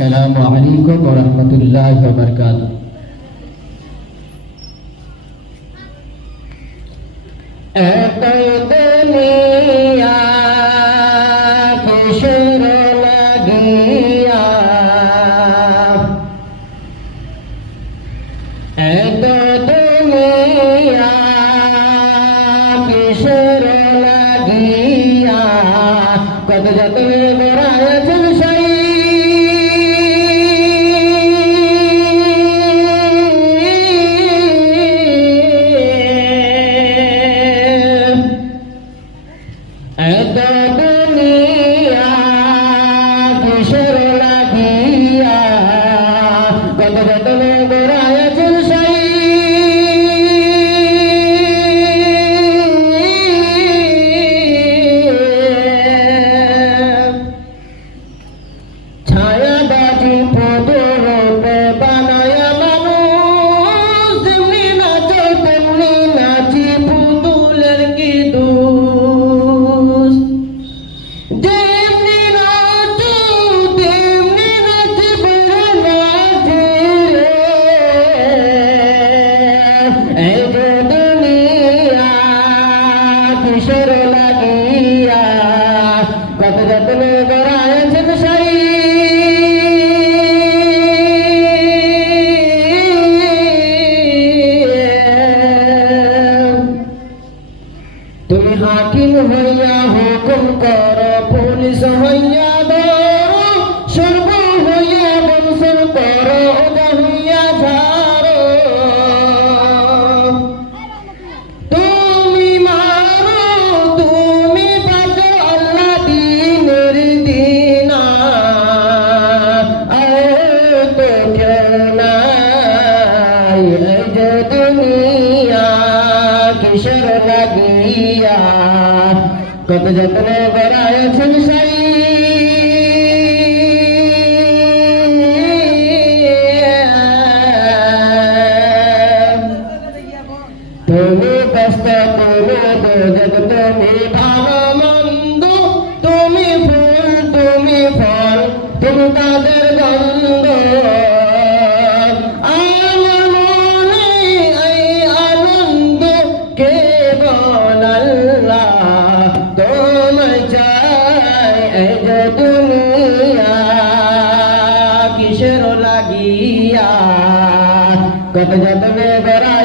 আসসালামু আলাইকুম ওয়া রাহমাতুল্লাহি ওয়া বারাকাতুহু। এত দুনিয়া কিসের লাগিয়া, এত দুনিয়া কিসের লাগিয়া, কত যতনে বড়াইছেন সাই, এত দুনিয়া কিসের লাগিয়া, কত যতনে বড়াইছেন সাই। ছায়াবাজি পদরূপে বানায়া মানুষ, তেমনি নাচে তেমনি নাচি পুতুলের কি দোষ। যেমনি নাচো তেমনি নাচব নাচে, এই যে দুনিয়া কিসের লাগিয়া, কত যতনে গড়াইছেন সাই। তুমি হাকিম হইয়া হুকুম কর, পুলিশ হইয়া ধরো, সর্ব হইয়া বংশন করো, ওজা হইয়া ঝাড়ো। তুমি মারো তুমি বাঁচো আল্লাহ দিনের দিনা, তো কেউ নাই। এই যে দুনিয়া কিসের লাগিয়া, কত যতনে গড়াইছেন সাই। তুমি ব্যস্ত তুমি দোজক, তুমি ভালো মন্দ, তুমি ফুল তুমি ফল, তুমি তাদের গন্ধ। আমার মনে এই আনন্দ কেবল আল্লাহ তোমায় চাই। এই যে দুনিয়া কিসের লাগিয়া, কত যতনে গড়া